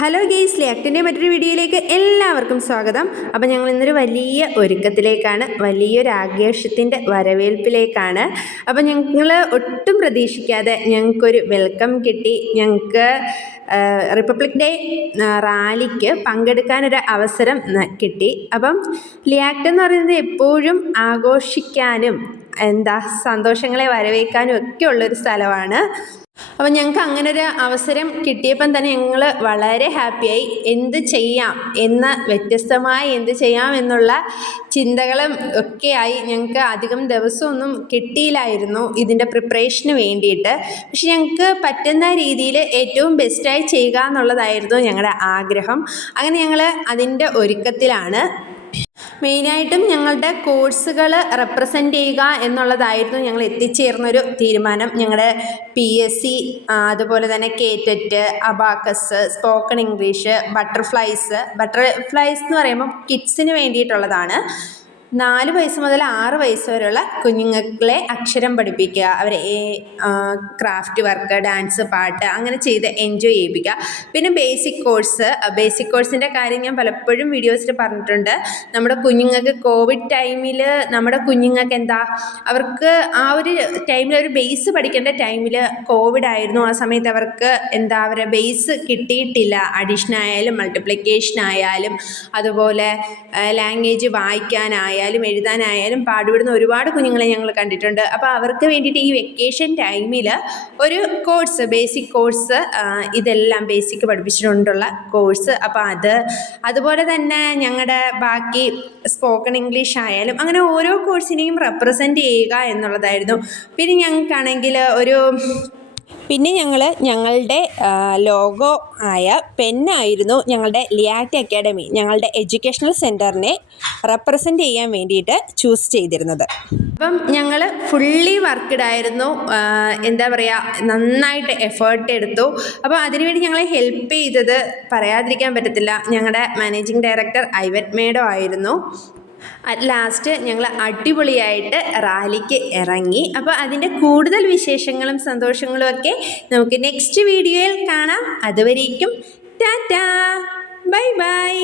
Hello guys, ലിയാക്ടിൻ്റെ മറ്റൊരു വീഡിയോയിലേക്ക് എല്ലാവർക്കും സ്വാഗതം. അപ്പോൾ ഞങ്ങൾ ഇന്നൊരു വലിയ ഒരുക്കത്തിലേക്കാണ്, വലിയൊരു ആഘോഷത്തിൻ്റെ വരവേൽപ്പിലേക്കാണ്. അപ്പോൾ ഞങ്ങൾ ഒട്ടും പ്രതീക്ഷിക്കാതെ ഞങ്ങൾക്കൊരു വെൽക്കം കിട്ടി. ഞങ്ങൾക്ക് റിപ്പബ്ലിക് ഡേ റാലിക്ക് പങ്കെടുക്കാനൊരു അവസരം കിട്ടി. അപ്പം ലിയാക്ട് എന്ന് പറയുന്നത് എപ്പോഴും ആഘോഷിക്കാനും സന്തോഷങ്ങളെ വരവേൽക്കാനും ഒക്കെ ഉള്ളൊരു സ്ഥലമാണ്. അപ്പോൾ ഞങ്ങൾക്ക് അങ്ങനെ ഒരു അവസരം കിട്ടിയപ്പം തന്നെ ഞങ്ങൾ വളരെ ഹാപ്പിയായി. എന്ത് ചെയ്യാം വ്യത്യസ്തമായി എന്ത് ചെയ്യാം എന്നുള്ള ചിന്തകളും ഒക്കെയായി. ഞങ്ങൾക്ക് അധികം ദിവസമൊന്നും കിട്ടിയില്ലായിരുന്നു ഇതിൻ്റെ പ്രിപ്പറേഷന് വേണ്ടിയിട്ട്. പക്ഷെ ഞങ്ങൾക്ക് പറ്റുന്ന രീതിയിൽ ഏറ്റവും ബെസ്റ്റായി ചെയ്യുക എന്നുള്ളതായിരുന്നു ഞങ്ങളുടെ ആഗ്രഹം. അങ്ങനെ ഞങ്ങൾ അതിൻ്റെ ഒരുക്കത്തിലാണ്. മെയിനായിട്ടും ഞങ്ങളുടെ കോഴ്സുകൾ റെപ്രസെൻ്റ് ചെയ്യുക എന്നുള്ളതായിരുന്നു ഞങ്ങൾ എത്തിച്ചേർന്നൊരു തീരുമാനം. ഞങ്ങളുടെ PSC, അതുപോലെ തന്നെ കേറ്ററ്റ്, അബാക്കസ്, സ്പോക്കൺ ഇംഗ്ലീഷ്, ബട്ടർഫ്ലൈസ് എന്ന് പറയുമ്പോൾ കിഡ്സിന് വേണ്ടിയിട്ടുള്ളതാണ്. 4 വയസ്സ് മുതൽ 6 വയസ്സ് വരെയുള്ള കുഞ്ഞുങ്ങളെ അക്ഷരം പഠിപ്പിക്കുക, അവരെ ക്രാഫ്റ്റ് വർക്ക്, ഡാൻസ്, പാട്ട് അങ്ങനെ ചെയ്ത് എൻജോയ് ചെയ്യിപ്പിക്കുക. പിന്നെ ബേസിക് കോഴ്സിൻ്റെ കാര്യം ഞാൻ പലപ്പോഴും വീഡിയോസിൽ പറഞ്ഞിട്ടുണ്ട്. നമ്മുടെ കുഞ്ഞുങ്ങൾക്ക് കോവിഡ് ടൈമിൽ നമ്മുടെ കുഞ്ഞുങ്ങൾക്ക് അവർക്ക് ആ ഒരു ടൈമിൽ ഒരു ബേസ് പഠിക്കേണ്ട ടൈമിൽ കോവിഡ് ആയിരുന്നു. ആ സമയത്ത് അവർക്ക് അവരുടെ ബേസ് കിട്ടിയിട്ടില്ല. അഡീഷൻ ആയാലും മൾട്ടിപ്ലിക്കേഷൻ ആയാലും അതുപോലെ ലാംഗ്വേജ് വായിക്കാനായാലും എഴുതാനായാലും പാടുപെടുന്ന ഒരുപാട് കുഞ്ഞുങ്ങളെ ഞങ്ങൾ കണ്ടിട്ടുണ്ട്. അപ്പോൾ അവർക്ക് വേണ്ടിയിട്ട് ഈ വെക്കേഷൻ ടൈമിൽ ഒരു കോഴ്സ്, ബേസിക് കോഴ്സ്, ഇതെല്ലാം ബേസിക് പഠിപ്പിച്ചിട്ടുള്ള കോഴ്സ്. അപ്പോൾ അതുപോലെ തന്നെ ഞങ്ങളുടെ ബാക്കി സ്പോക്കൺ ഇംഗ്ലീഷ് ആയാലും അങ്ങനെ ഓരോ കോഴ്സിനെയും റെപ്രസെൻ്റ് ചെയ്യുക എന്നുള്ളതായിരുന്നു. പിന്നെ ഞങ്ങൾക്കാണെങ്കിൽ ഞങ്ങളുടെ ലോഗോ ആയ പെന്നായിരുന്നു ഞങ്ങളുടെ ലിയാക്ട് അക്കാഡമി, ഞങ്ങളുടെ എഡ്യൂക്കേഷണൽ സെൻറ്ററിനെ റെപ്രസെൻ്റ് ചെയ്യാൻ വേണ്ടിയിട്ട് ചൂസ് ചെയ്തിരുന്നത്. അപ്പം ഞങ്ങൾ ഫുള്ളി വർക്ക്ഡ് ആയിരുന്നു. നന്നായിട്ട് എഫേർട്ട് എടുത്തു. അപ്പോൾ അതിനുവേണ്ടി ഞങ്ങളെ ഹെൽപ്പ് ചെയ്തത് പറയാതിരിക്കാൻ പറ്റത്തില്ല, ഞങ്ങളുടെ മാനേജിങ് ഡയറക്ടർ ഐവറ്റ് മേഡം ആയിരുന്നു. അറ്റ് ലാസ്റ്റ് ഞങ്ങൾ അടിപൊളിയായിട്ട് റാലിക്ക് ഇറങ്ങി. അപ്പോൾ അതിൻ്റെ കൂടുതൽ വിശേഷങ്ങളും സന്തോഷങ്ങളും ഒക്കെ നമുക്ക് നെക്സ്റ്റ് വീഡിയോയിൽ കാണാം. അതുവരേക്കും ടാറ്റാ, ബൈ ബൈ.